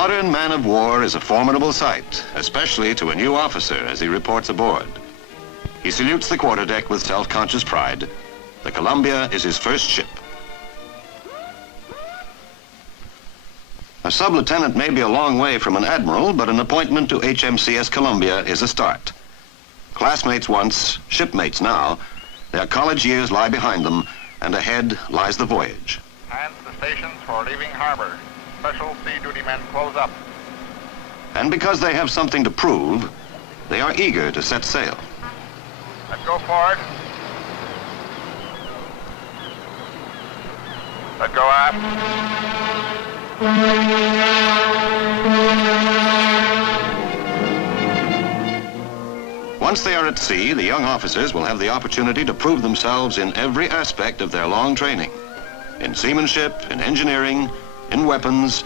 modern man of war is a formidable sight, especially to a new officer as he reports aboard. He salutes the quarterdeck with self-conscious pride. The Columbia is his first ship. A sub-lieutenant may be a long way from an admiral, but an appointment to HMCS Columbia is a start. Classmates once, shipmates now, their college years lie behind them, and ahead lies the voyage. Hands the stations for leaving harbor. Special sea duty men close up. And because they have something to prove, they are eager to set sail. Let's go forward. Let's go aft. Once they are at sea, the young officers will have the opportunity to prove themselves in every aspect of their long training. In seamanship, in engineering, in weapons,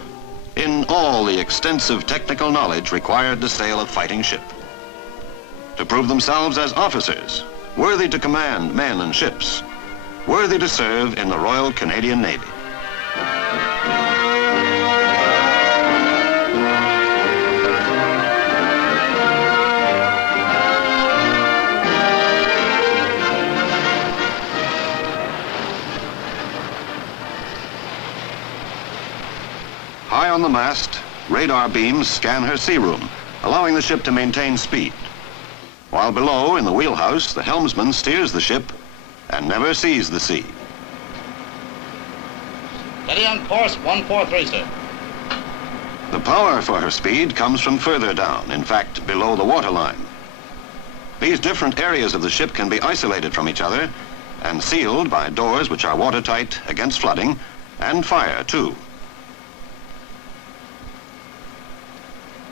in all the extensive technical knowledge required to sail a fighting ship. To prove themselves as officers, worthy to command men and ships, worthy to serve in the Royal Canadian Navy. High on the mast, radar beams scan her sea room, allowing the ship to maintain speed. While below, in the wheelhouse, the helmsman steers the ship and never sees the sea. Steady on course 143, sir. The power for her speed comes from further down, in fact, below the waterline. These different areas of the ship can be isolated from each other and sealed by doors which are watertight against flooding and fire, too.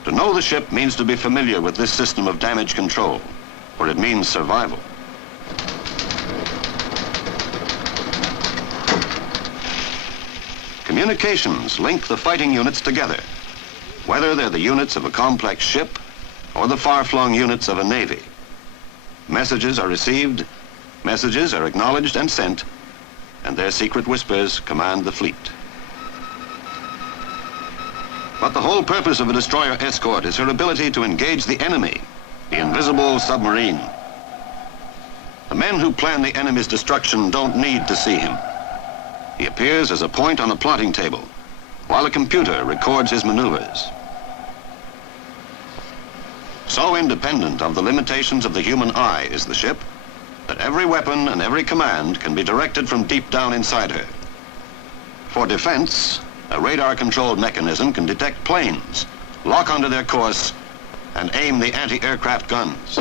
To know the ship means to be familiar with this system of damage control, for it means survival. Communications link the fighting units together, whether they're the units of a complex ship or the far-flung units of a navy. Messages are received, messages are acknowledged and sent, and their secret whispers command the fleet. But the whole purpose of a destroyer escort is her ability to engage the enemy, the invisible submarine. The men who plan the enemy's destruction don't need to see him. He appears as a point on a plotting table, while a computer records his maneuvers. So independent of the limitations of the human eye is the ship, that every weapon and every command can be directed from deep down inside her. For defense, a radar-controlled mechanism can detect planes, lock onto their course, and aim the anti-aircraft guns.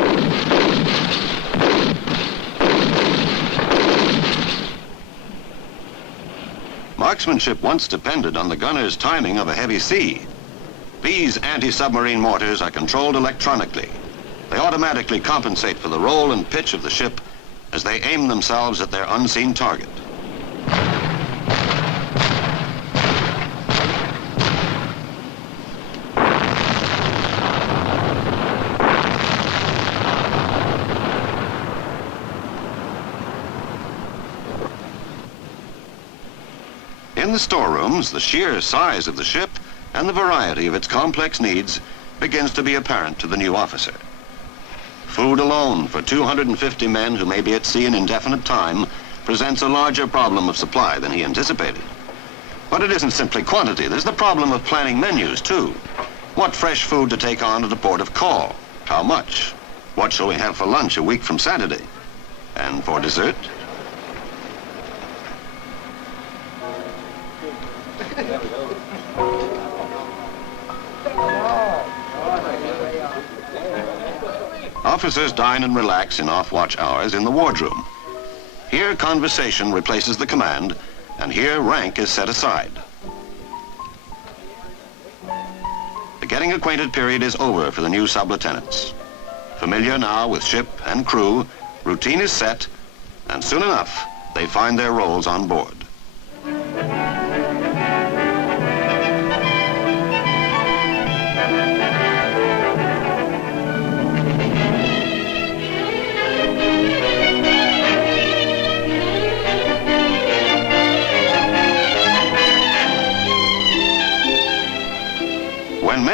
Marksmanship once depended on the gunner's timing of a heavy sea. These anti-submarine mortars are controlled electronically. They automatically compensate for the roll and pitch of the ship as they aim themselves at their unseen target. In the storerooms, the sheer size of the ship and the variety of its complex needs begins to be apparent to the new officer. Food alone for 250 men who may be at sea an indefinite time presents a larger problem of supply than he anticipated. But it isn't simply quantity. There's the problem of planning menus, too. What fresh food to take on at a port of call? How much? What shall we have for lunch a week from Saturday? And for dessert? Officers dine and relax in off-watch hours in the wardroom. Here, conversation replaces the command, and here, rank is set aside. The getting acquainted period is over for the new sub-lieutenants. Familiar now with ship and crew, routine is set, and soon enough, they find their roles on board.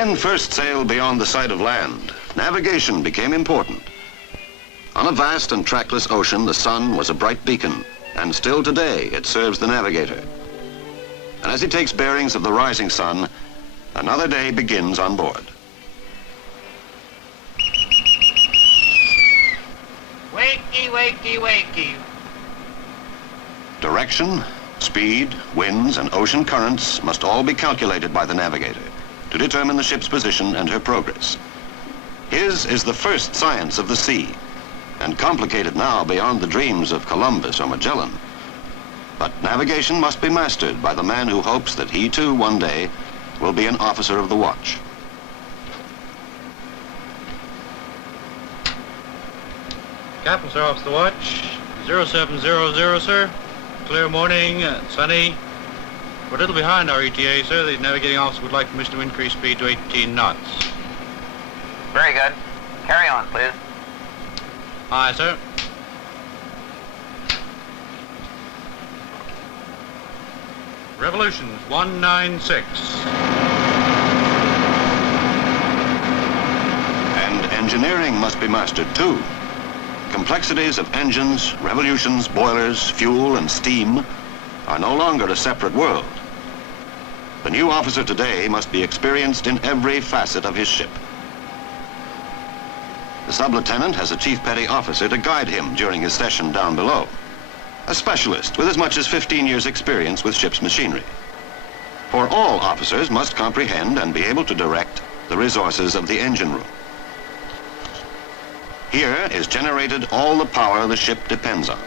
men first sailed beyond the sight of land, navigation became important. On a vast and trackless ocean, the sun was a bright beacon, and still today it serves the navigator. And as he takes bearings of the rising sun, another day begins on board. Wakey, wakey, wakey. Direction, speed, winds, and ocean currents must all be calculated by the navigator to determine the ship's position and her progress. His is the first science of the sea, and complicated now beyond the dreams of Columbus or Magellan. But navigation must be mastered by the man who hopes that he too one day will be an officer of the watch. Captain, sir, officer watch. 0700, sir. Clear morning, sunny. We're a little behind our ETA, sir. The navigating officer would like permission to increase speed to 18 knots. Very good. Carry on, please. Aye, sir. Revolutions 196. And engineering must be mastered too. Complexities of engines, revolutions, boilers, fuel, and steam are no longer a separate world. The new officer today must be experienced in every facet of his ship. The sub-lieutenant has a chief petty officer to guide him during his session down below, a specialist with as much as 15 years' experience with ship's machinery. For all officers must comprehend and be able to direct the resources of the engine room. Here is generated all the power the ship depends on.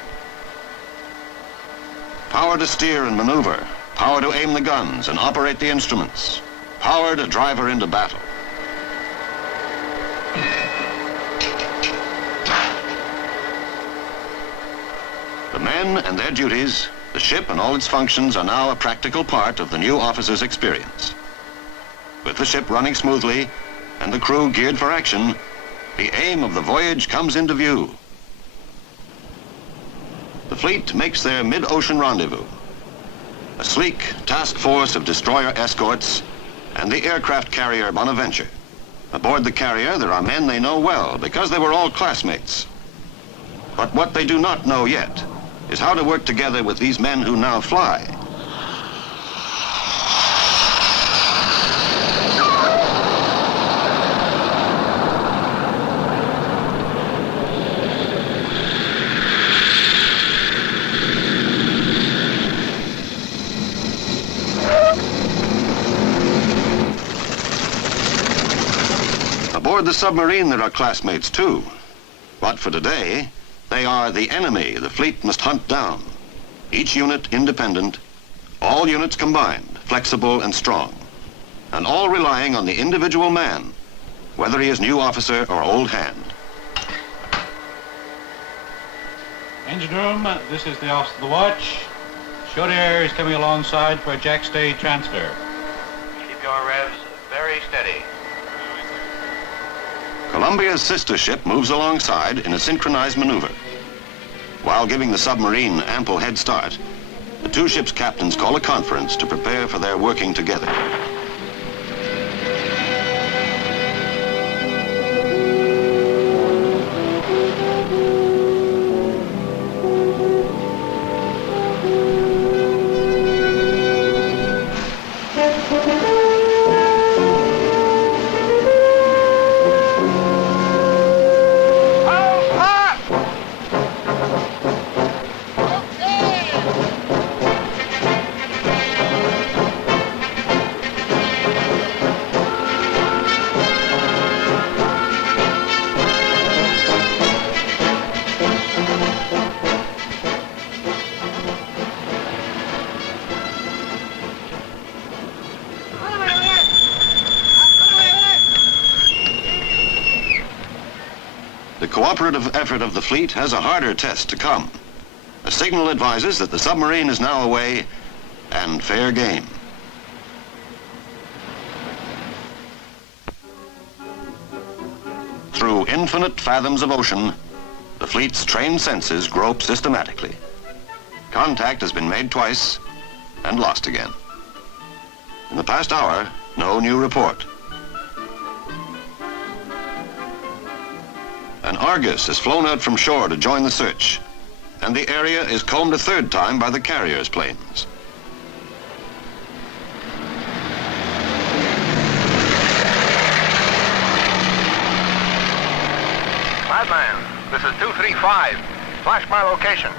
Power to steer and maneuver, power to aim the guns and operate the instruments, power to drive her into battle. The men and their duties, the ship and all its functions are now a practical part of the new officer's experience. With the ship running smoothly and the crew geared for action, the aim of the voyage comes into view. The fleet makes their mid-ocean rendezvous. A sleek task force of destroyer escorts and the aircraft carrier Bonaventure. Aboard the carrier, there are men they know well because they were all classmates. But what they do not know yet is how to work together with these men who now fly. Aboard the submarine, there are classmates too. But for today, they are the enemy the fleet must hunt down. Each unit independent, all units combined, flexible and strong, and all relying on the individual man, whether he is new officer or old hand. Engine room, this is the officer of the watch. Short air is coming alongside for a jackstay transfer. Keep your revs very steady. Columbia's sister ship moves alongside in a synchronized maneuver. While giving the submarine ample head start, the two ships' captains call a conference to prepare for their working together. The cooperative effort of the fleet has a harder test to come. A signal advises that the submarine is now away and fair game. Through infinite fathoms of ocean, the fleet's trained senses grope systematically. Contact has been made twice and lost again. In the past hour, no new report. An Argus is flown out from shore to join the search, and the area is combed a third time by the carrier's planes. Madman, this is 235. Flash my location.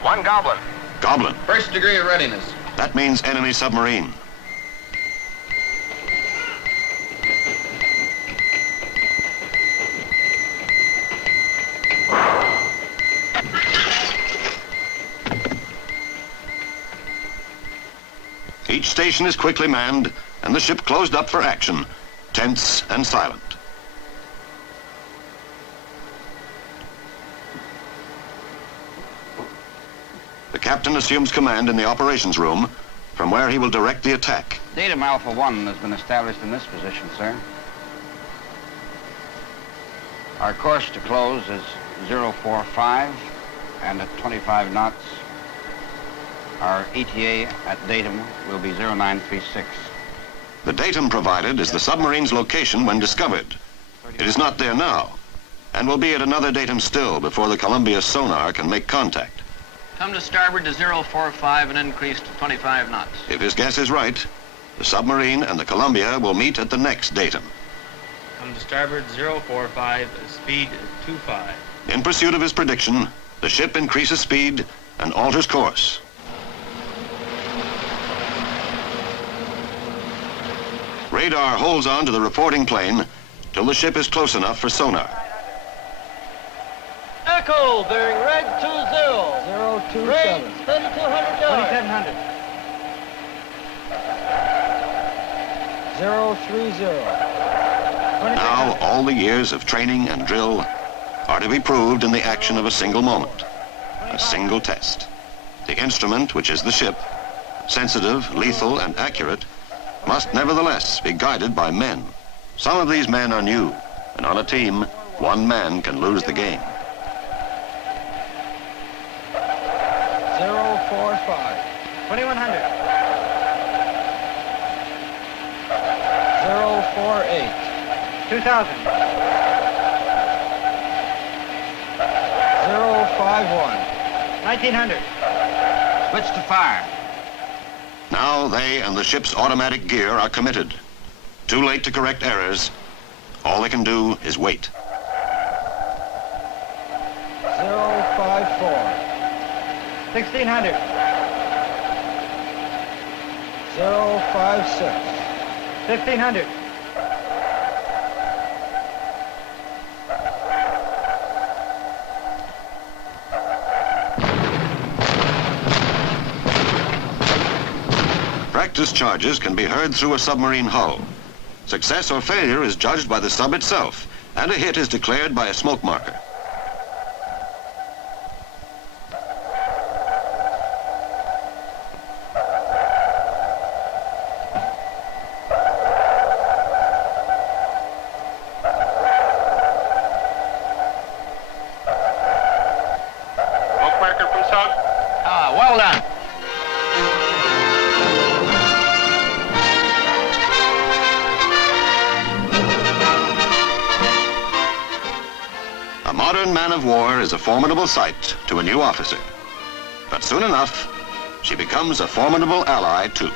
One Goblin. Goblin. First degree of readiness. That means enemy submarine. Each station is quickly manned and the ship closed up for action, tense and silent. The captain assumes command in the operations room, from where he will direct the attack. Datum Alpha 1 has been established in this position, sir. Our course to close is 045, and at 25 knots, our ETA at datum will be 0936. The datum provided is the submarine's location when discovered. It is not there now, and will be at another datum still before the Columbia sonar can make contact. Come to starboard to 045 and increase to 25 knots. If his guess is right, the submarine and the Columbia will meet at the next datum. Come to starboard 045, speed 25. In pursuit of his prediction, the ship increases speed and alters course. Radar holds on to the reporting plane till the ship is close enough for sonar. Echo, bearing red 20. 027. Range 3,200 yards. 2700. 030. Now, all the years of training and drill are to be proved in the action of a single moment, a single test. The instrument, which is the ship, sensitive, lethal, and accurate, must nevertheless be guided by men. Some of these men are new, and on a team, one man can lose the game. 045. 2100. 048. 2000. 051. 1900. Switch to fire. Now they and the ship's automatic gear are committed. Too late to correct errors. All they can do is wait. 054. 1600. 056. 1500. Practice charges can be heard through a submarine hull. Success or failure is judged by the sub itself, and a hit is declared by a smoke marker. Smoke marker from sub. Well done. A modern man of war is a formidable sight to a new officer. But soon enough, she becomes a formidable ally too.